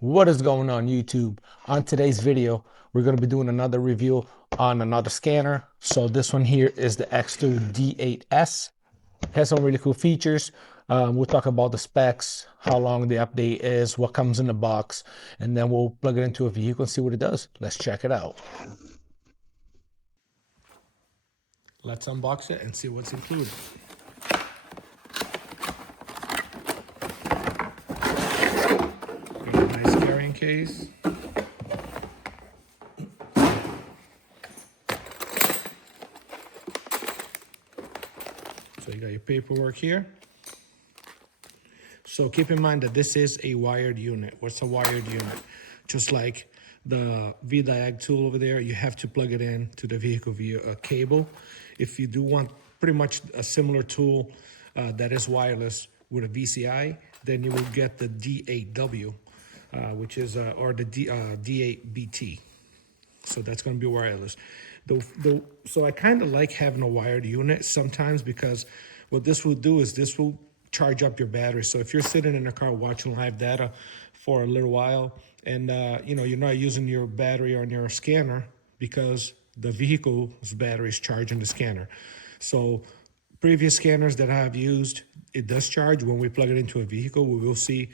What is going on YouTube? On today's video, we're going to be doing another review on another scanner. So this one here is the Xtool D8S. It has some really cool features. We'll talk about the specs, how long the update is, what comes in the box, and then we'll plug it into a vehicle and see what it does. Let's check it out. Let's unbox it and see what's included. Nice carrying case. So you got your paperwork here. So keep in mind that this is a wired unit. What's a wired unit? Just like the V-Diag tool over there, you have to plug it in to the vehicle via a cable. If you do want pretty much a similar tool that is wireless with a VCI, then you will get the D8W, which is, or the D8BT. So that's going to be wireless. So I kind of like having a wired unit sometimes, because what this will do is this will charge up your battery. So if you're sitting in a car watching live data for a little while and you know, you're not using your battery on your scanner because the vehicle's battery is charging the scanner. So previous scanners that I have used, it does charge. When we plug it into a vehicle, we will see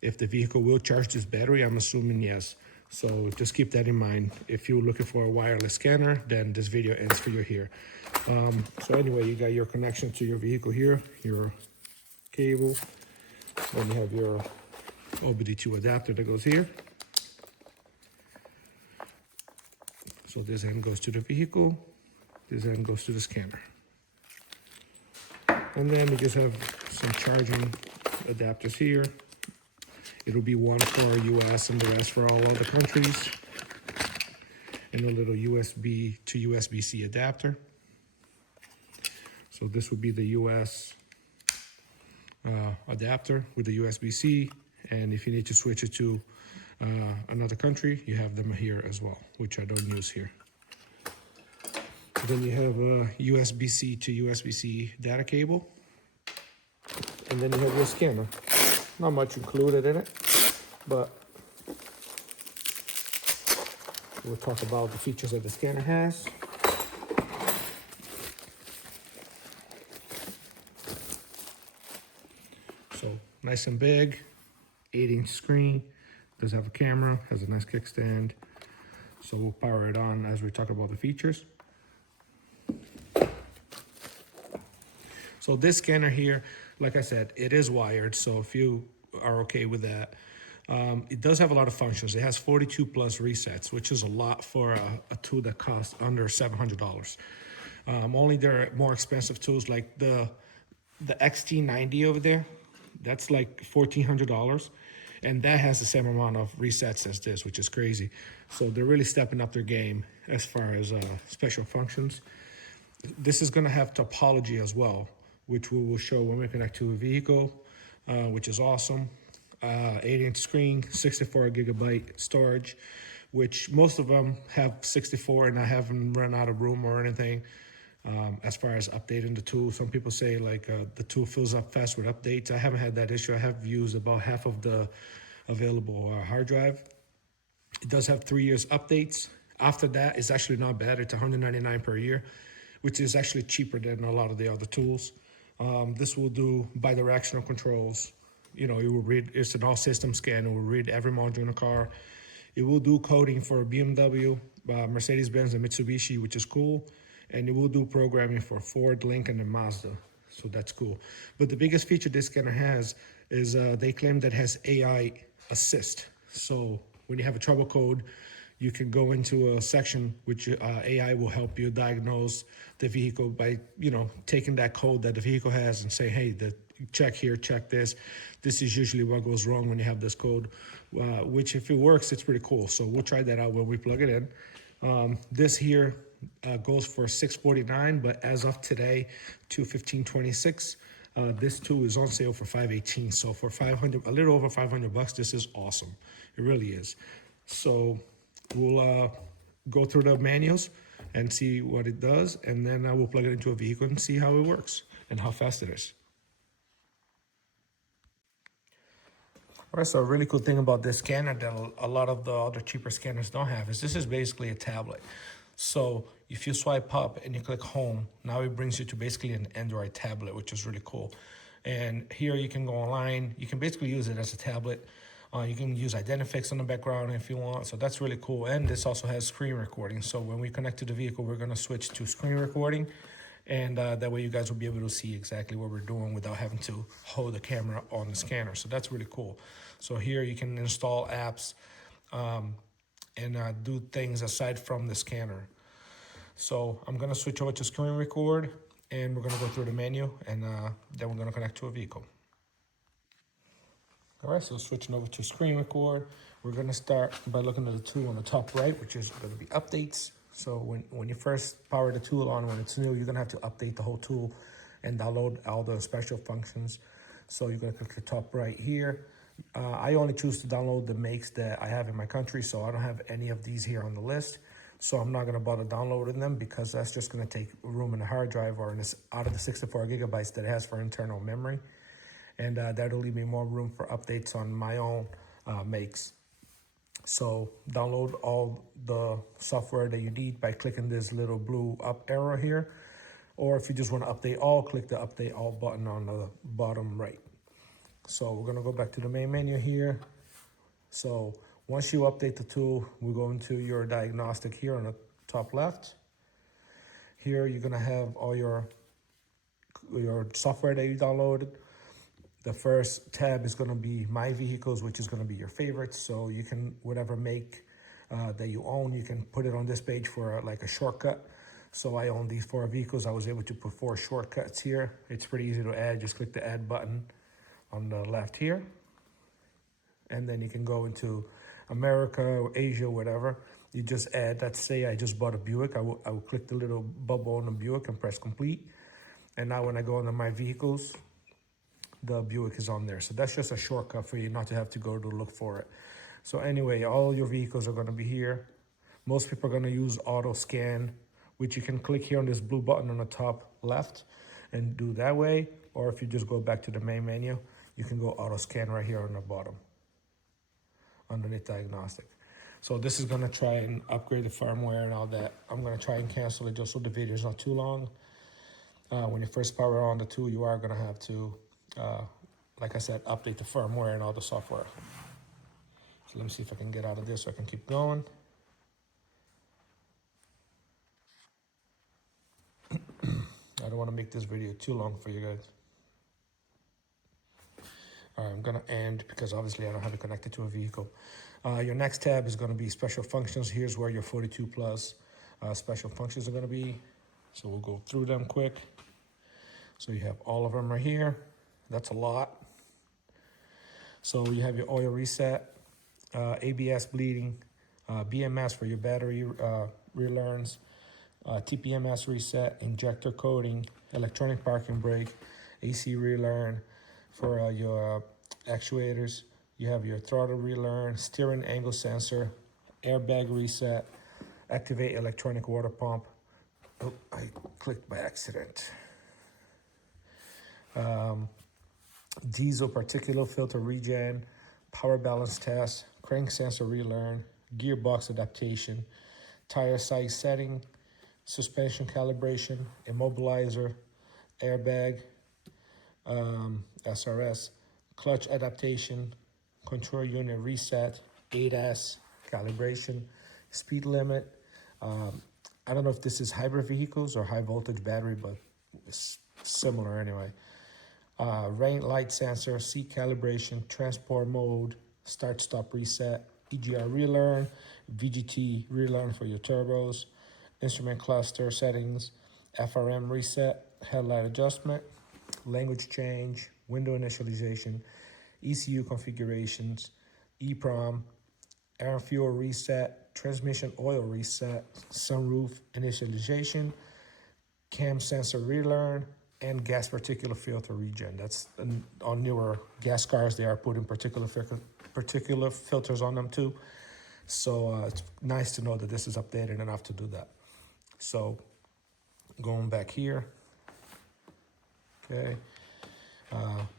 if the vehicle will charge this battery. I'm assuming yes. So just keep that in mind. If you're looking for a wireless scanner, then this video ends for you here. So anyway, you got your connection to your vehicle here, your cable, then you have your OBD2 adapter that goes here. So this end goes to the vehicle, this end goes to the scanner. And then you just have some charging adapters here. It'll be one for US and the rest for all other countries. And a little USB to USB-C adapter. So this would be the US adapter with the USB-C. And if you need to switch it to another country, you have them here as well, which I don't use here. Then you have a USB-C to USB-C data cable. And then you have your scanner. Not much included in it, but we'll talk about the features that the scanner has. So nice and big, 8-inch screen, does have a camera, has a nice kickstand. So we'll power it on as we talk about the features. So this scanner here, like I said, it is wired. So if you are okay with that, it does have a lot of functions. It has 42 plus resets, which is a lot for a tool that costs under $700. Only there are more expensive tools like the XT90 over there. That's like $1,400. And that has the same amount of resets as this, which is crazy. So they're really stepping up their game as far as special functions. This is going to have topology as well, which we will show when we connect to a vehicle, which is awesome. 8-inch screen, 64 gigabyte storage, which most of them have 64, and I haven't run out of room or anything. As far as updating the tool, some people say like the tool fills up fast with updates. I haven't had that issue. I have used about half of the available hard drive. It does have 3 years updates. After that, it's actually not bad. It's $199 per year, which is actually cheaper than a lot of the other tools. This will do bidirectional controls. You know, it will read, it's an all system scan. It will read every module in the car. It will do coding for BMW, Mercedes-Benz, and Mitsubishi, which is cool. And it will do programming for Ford, Lincoln, and Mazda. So that's cool. But the biggest feature this scanner has is they claim that it has AI assist. So when you have a trouble code, you can go into a section which AI will help you diagnose the vehicle by, taking that code that the vehicle has and say, hey, check here, check this. This is usually what goes wrong when you have this code, which if it works, it's pretty cool. So we'll try that out when we plug it in. This here goes for $649, but as of today, $215.26. This tool is on sale for $518. So for 500, a little over $500, this is awesome. It really is. So we'll go through the manuals and see what it does, and then I will plug it into a vehicle and see how it works and how fast it is. All right, so a really cool thing about this scanner that a lot of the other cheaper scanners don't have is this is basically a tablet. So if you swipe up and you click home, now it brings you to basically an Android tablet, which is really cool. And here you can go online. You can basically use it as a tablet. You can use Identifix on the background if you want. So that's really cool. And this also has screen recording. So when we connect to the vehicle, we're going to switch to screen recording. And that way you guys will be able to see exactly what we're doing without having to hold the camera on the scanner. So that's really cool. So here you can install apps and do things aside from the scanner. So I'm gonna switch over to screen record, and we're gonna go through the menu, and then we're gonna connect to a vehicle. All right, so switching over to screen record, we're gonna start by looking at the tool on the top right, which is gonna be updates. So when you first power the tool on, when it's new, you're gonna have to update the whole tool and download all the special functions. So you're gonna click the top right here. I only choose to download the makes that I have in my country, so I don't have any of these here on the list. So I'm not gonna bother downloading them because that's just gonna take room in the hard drive or out of the 64 gigabytes that it has for internal memory. And that'll leave me more room for updates on my own makes. So download all the software that you need by clicking this little blue up arrow here. Or if you just wanna update all, click the update all button on the bottom right. So we're gonna go back to the main menu here. So once you update the tool, we go into your diagnostic here on the top left. Here you're gonna have all your software that you downloaded. The first tab is gonna be My Vehicles, which is gonna be your favorites. So you can, whatever make that you own, you can put it on this page for like a shortcut. So I own these 4 vehicles. I was able to put 4 shortcuts here. It's pretty easy to add. Just click the add button on the left here. And then you can go into America or Asia, whatever. You just add, let's say I just bought a Buick. I will click the little bubble on the Buick and press complete. And now when I go into My Vehicles, the Buick is on there. So that's just a shortcut for you not to have to go to look for it. So anyway, all your vehicles are gonna be here. Most people are gonna use auto scan, which you can click here on this blue button on the top left and do that way. Or if you just go back to the main menu, you can go auto scan right here on the bottom, underneath diagnostic. So this is gonna try and upgrade the firmware and all that. I'm gonna try and cancel it just so the video is not too long. When you first power on the tool, you are gonna have to, like I said, update the firmware and all the software. So let me see if I can get out of this so I can keep going. I don't wanna make this video too long for you guys. All right, I'm gonna end because obviously I don't have it connected to a vehicle. Your next tab is gonna be special functions. Here's where your 42 plus special functions are gonna be. So we'll go through them quick. So you have all of them right here. That's a lot. So you have your oil reset, ABS bleeding, BMS for your battery relearns, TPMS reset, injector coating, electronic parking brake, AC relearn for your actuators. You have your throttle relearn, steering angle sensor, airbag reset, activate electronic water pump. Oh, I clicked by accident. Diesel particulate filter regen, power balance test, crank sensor relearn, gearbox adaptation, tire size setting, suspension calibration, immobilizer, airbag, SRS, clutch adaptation, control unit reset, ADAS, calibration, speed limit. I don't know if this is hybrid vehicles or high voltage battery, but it's similar anyway. Rain light sensor, seat calibration, transport mode, start stop reset, EGR relearn, VGT relearn for your turbos, instrument cluster settings, FRM reset, headlight adjustment, language change, window initialization, ECU configurations, EEPROM, air and fuel reset, transmission oil reset, sunroof initialization, cam sensor relearn, and gas particulate filter regen. That's on newer gas cars, they are putting particular filters on them too. So it's nice to know that this is updated enough to do that. So going back here, okay,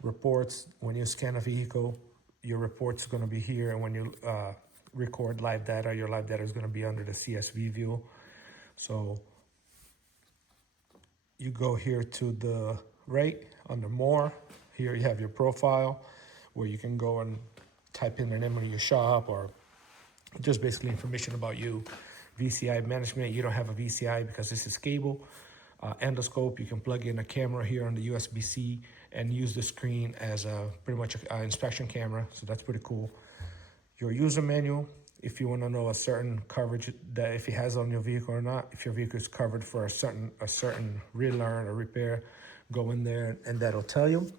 reports, when you scan a vehicle, your report's gonna be here, and when you record live data, your live data is gonna be under the CSV view. So you go here to the right, under more, here you have your profile, where you can go and type in the name of your shop, or just basically information about you. VCI management, you don't have a VCI because this is cable. Endoscope, you can plug in a camera here on the USB-C and use the screen as pretty much an inspection camera, so that's pretty cool. Your user manual, if you want to know a certain coverage that if it has on your vehicle or not, if your vehicle is covered for a certain relearn or repair, go in there and that'll tell you.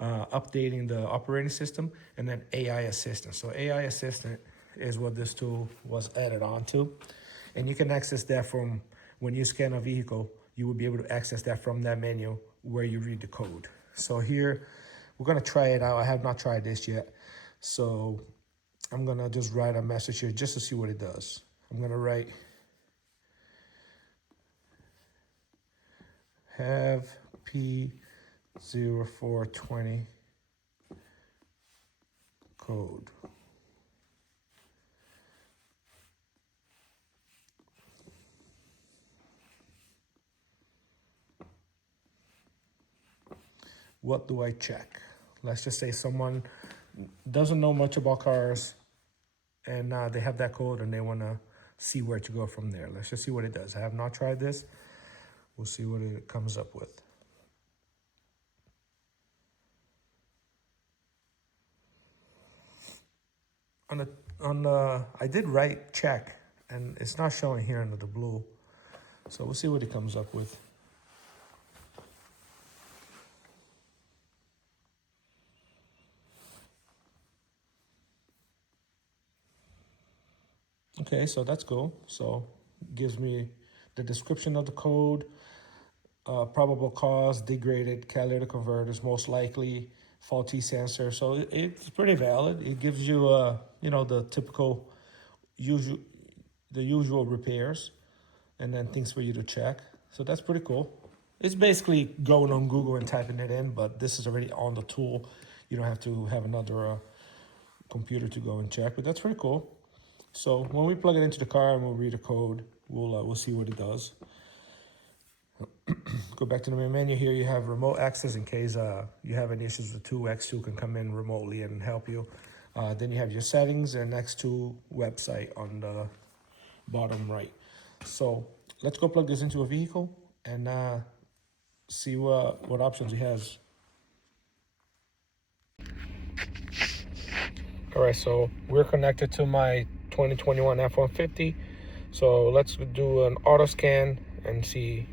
Updating the operating system, and then AI assistant. So AI assistant is what this tool was added on to, and you can access that from when you scan a vehicle. You will be able to access that from that menu where you read the code. So here, we're gonna try it out. I have not tried this yet. So I'm gonna just write a message here just to see what it does. I'm gonna write, have P0420 code. What do I check? Let's just say someone doesn't know much about cars, and they have that code and they want to see where to go from there. Let's just see what it does. I have not tried this. We'll see what it comes up with. I did write check, and it's not showing here under the blue. So we'll see what it comes up with. Okay, so that's cool. So gives me the description of the code, probable cause, degraded catalytic converters, most likely faulty sensor. So it's pretty valid. It gives you, the typical, usual repairs, and then things for you to check. So that's pretty cool. It's basically going on Google and typing it in, but this is already on the tool. You don't have to have another computer to go and check, but that's pretty cool. So when we plug it into the car and we'll read the code, we'll see what it does. Go back to the main menu here. You have remote access in case you have any issues with Xtool. Xtool can come in remotely and help you. Then you have your settings and Xtool website on the bottom right. So let's go plug this into a vehicle and see what options it has. All right, so we're connected to my 2021 F-150. So let's do an auto scan and see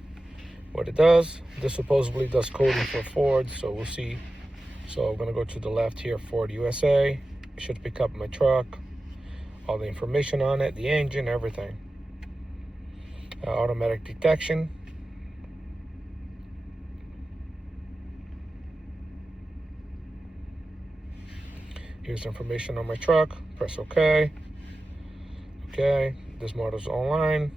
what it does. This supposedly does coding for Ford, so we'll see. So I'm gonna go to the left here, Ford USA. It should pick up my truck, all the information on it, the engine, everything. Automatic detection. Here's information on my truck. Press OK. Okay, this model's online.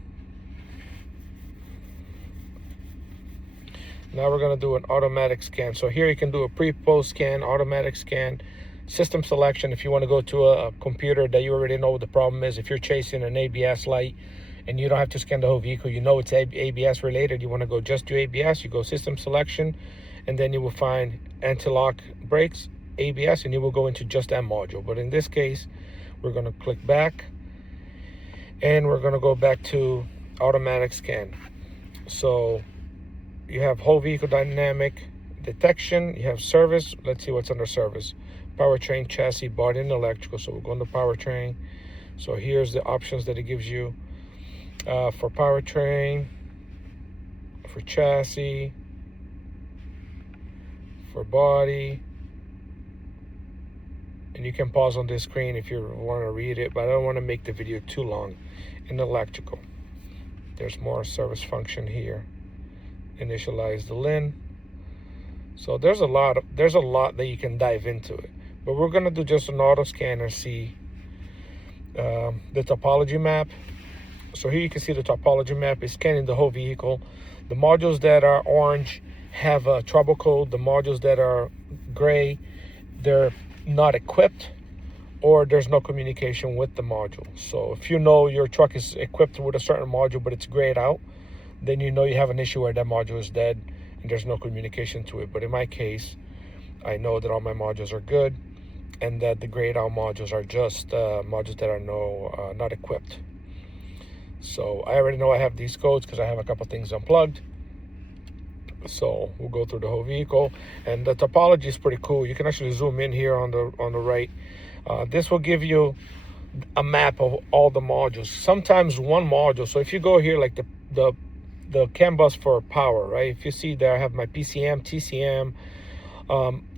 Now we're gonna do an automatic scan. So here you can do a pre-post scan, automatic scan, system selection. If you wanna go to a computer that you already know what the problem is, if you're chasing an ABS light and you don't have to scan the whole vehicle, you know it's ABS related, you wanna go just to ABS, you go system selection, and then you will find anti-lock brakes, ABS, and you will go into just that module. But in this case, we're gonna click back And we're going to go back to automatic scan. So you have whole vehicle dynamic detection, you have service. Let's see what's under service. Powertrain, chassis, body, and electrical. So we're going to powertrain. So here's the options that it gives you for powertrain, for chassis, for body. And you can pause on this screen if you want to read it, but I don't want to make the video too long. In electrical, there's more service function here. Initialize the LIN. So there's a lot that you can dive into it, but we're going to do just an auto scan and see the topology map. So here you can see the topology map is scanning the whole vehicle. The modules that are orange have a trouble code. The modules that are gray, they're not equipped, or there's no communication with the module. So if you know your truck is equipped with a certain module but it's grayed out, then you know you have an issue where that module is dead and there's no communication to it. But in my case, I know that all my modules are good and that the grayed out modules are just modules that are not equipped. So I already know I have these codes because I have a couple things unplugged. So we'll go through the whole vehicle, and the topology is pretty cool. You can actually zoom in here on the right. This will give you a map of all the modules. Sometimes one module. So if you go here, like the CAN bus for power, right? If you see there, I have my PCM, TCM.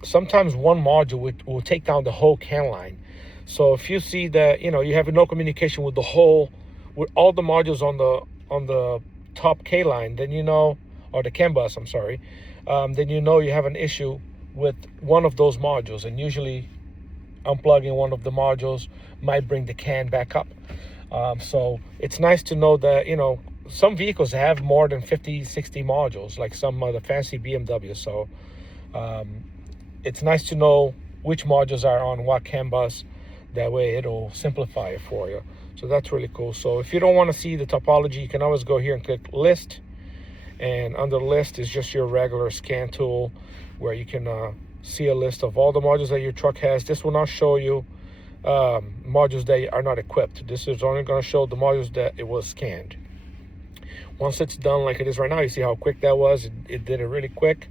Sometimes one module will take down the whole CAN line. So if you see that, you have no communication with all the modules on the top K line, then or the CAN bus, I'm sorry, then you have an issue with one of those modules, and usually unplugging one of the modules might bring the CAN back up. So it's nice to know that, some vehicles have more than 50, 60 modules, like some of the fancy BMW. So it's nice to know which modules are on what CAN bus. That way it'll simplify it for you. So that's really cool. So if you don't want to see the topology, you can always go here and click list. And under list is just your regular scan tool where you can see a list of all the modules that your truck has. This will not show you modules that are not equipped. This is only going to show the modules that it was scanned. Once it's done like it is right now, you see how quick that was. It did it really quick.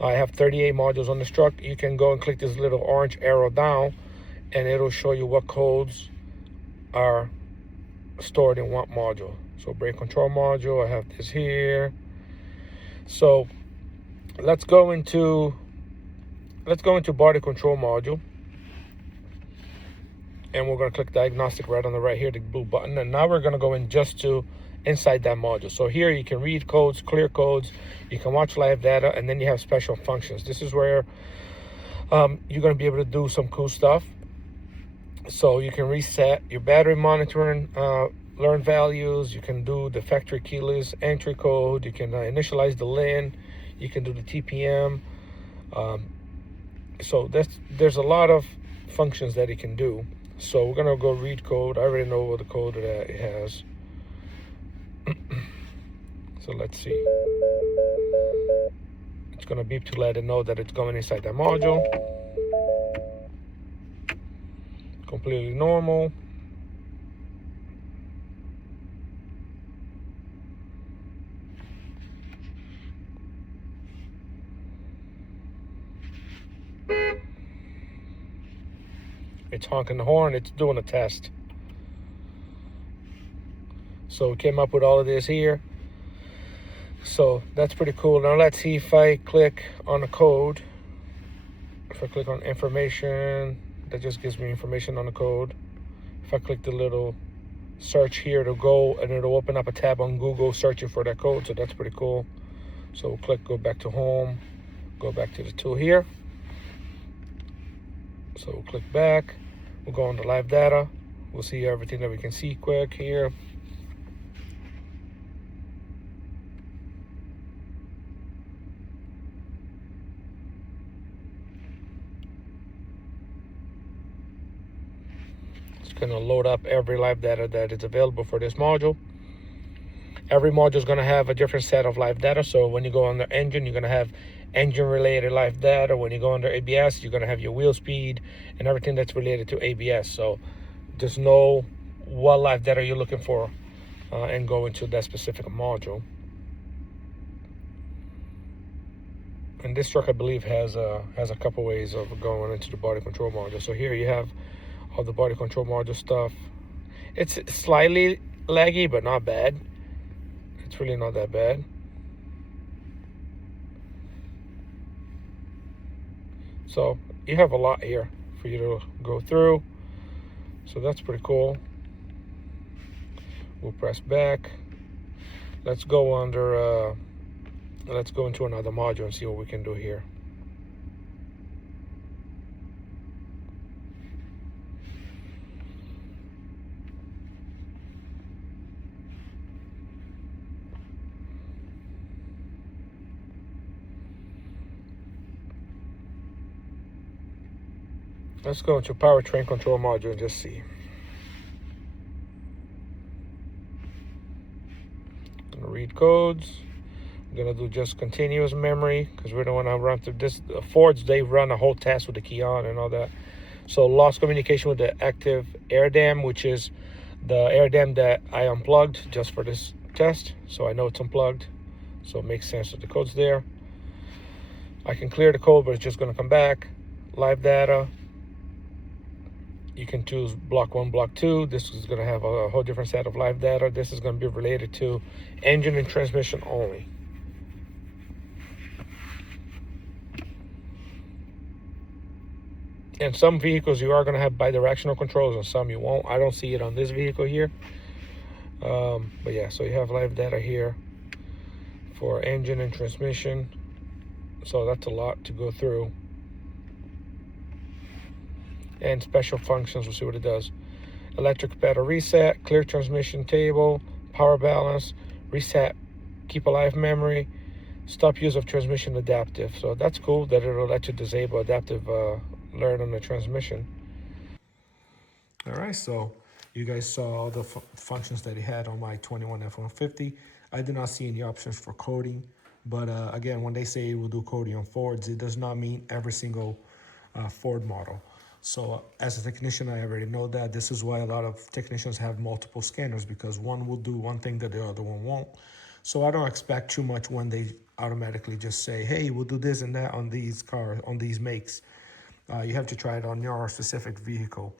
I have 38 modules on this truck. You can go and click this little orange arrow down, and it'll show you what codes are stored in what module. So brake control module, I have this here. So let's go into body control module, and we're going to click diagnostic right on the right here, the blue button. And now we're going to go in just to inside that module. So here you can read codes, clear codes, you can watch live data, and then you have special functions. This is where you're going to be able to do some cool stuff. So you can reset your battery monitoring, learn values. You can do the factory keyless entry code. You can initialize the LIN. You can do the TPM. So there's a lot of functions that it can do. So we're gonna go read code. I already know what the code that it has. So let's see. It's gonna beep to let it know that it's going inside that module. Completely normal. It's honking the horn. It's doing a test. So we came up with all of this here. So that's pretty cool. Now let's see if I click on a code. If I click on information, that just gives me information on the code. If I click the little search here, it'll go and it'll open up a tab on Google searching for that code. So that's pretty cool. So we'll click, go back to home, go back to the tool here. So we'll click back, we'll go on to live data. We'll see everything that we can see quick here. It's gonna load up every live data that is available for this module. Every module is gonna have a different set of live data. So when you go on the engine, you're gonna have engine related live data. When you go under ABS, you're going to have your wheel speed and everything that's related to ABS. So just know what live data you're looking for and go into that specific module. And this truck, I believe, has a couple ways of going into the body control module. So here you have all the body control module stuff. It's slightly laggy, but not bad. It's really not that bad. So you have a lot here for you to go through. So that's pretty cool. We'll press back. Let's go under, let's go into another module and see what we can do here. Let's go into powertrain control module and just see. I'm gonna read codes. I'm gonna do just continuous memory because we don't want to run through this. The Fords, they run a whole test with the key on and all that. So lost communication with the active air dam, which is the air dam that I unplugged just for this test. So I know it's unplugged. So it makes sense that the code's there. I can clear the code, but it's just gonna come back. Live data. You can choose block 1, block 2. This is going to have a whole different set of live data. This is going to be related to engine and transmission only. And some vehicles you are going to have bidirectional controls and some you won't. I don't see it on this vehicle here. But yeah, so you have live data here for engine and transmission. So that's a lot to go through. And special functions, we'll see what it does. Electric pedal reset, clear transmission table, power balance, reset, keep alive memory, stop use of transmission adaptive. So that's cool that it'll let you disable adaptive learn on the transmission. All right, so you guys saw all the functions that it had on my 21 F-150. I did not see any options for coding, but again, when they say it will do coding on Fords, it does not mean every single Ford model. So as a technician, I already know that. This is why a lot of technicians have multiple scanners, because one will do one thing that the other one won't. So I don't expect too much when they automatically just say, hey, we'll do this and that on these cars, on these makes. You have to try it on your specific vehicle.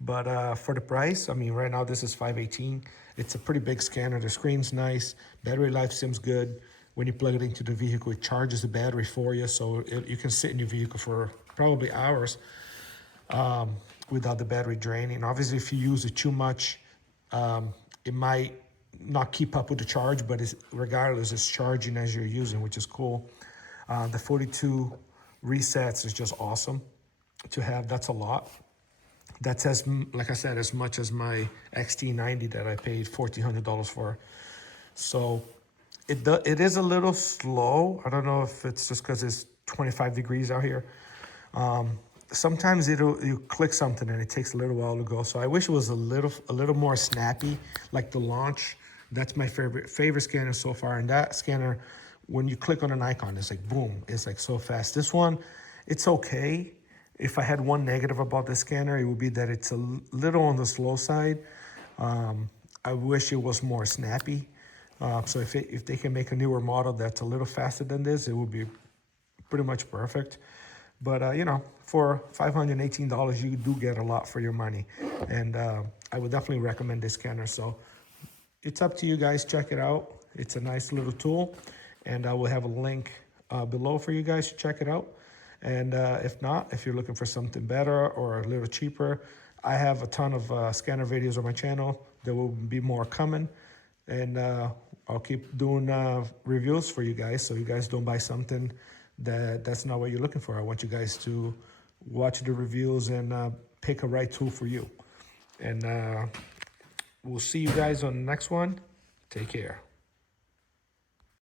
But for the price, I mean, right now this is $518. It's a pretty big scanner. The screen's nice. Battery life seems good. When you plug it into the vehicle, it charges the battery for you. So you can sit in your vehicle for probably hours without the battery draining. Obviously, if you use it too much, it might not keep up with the charge, but regardless, it's charging as you're using, which is cool. The 42 resets is just awesome to have. That's a lot. That's, as like I said, as much as my XT90 that I paid $1,400 for. So it is a little slow. I don't know if it's just because it's 25 degrees out here. Sometimes you click something and it takes a little while to go. So I wish it was a little more snappy, like the launch. That's my favorite scanner so far. And that scanner, when you click on an icon, it's like boom. It's like so fast. This one, it's okay. If I had one negative about this scanner, it would be that it's a little on the slow side. I wish it was more snappy. So if they can make a newer model that's a little faster than this, it would be pretty much perfect. But, you know, for $518, you do get a lot for your money. And I would definitely recommend this scanner. So it's up to you guys. Check it out. It's a nice little tool. And I will have a link below for you guys to check it out. And if not, if you're looking for something better or a little cheaper, I have a ton of scanner videos on my channel. There will be more coming. And I'll keep doing reviews for you guys, so you guys don't buy something that's not what you're looking for. I want you guys to watch the reviews and pick a right tool for you. And we'll see you guys on the next one. Take care.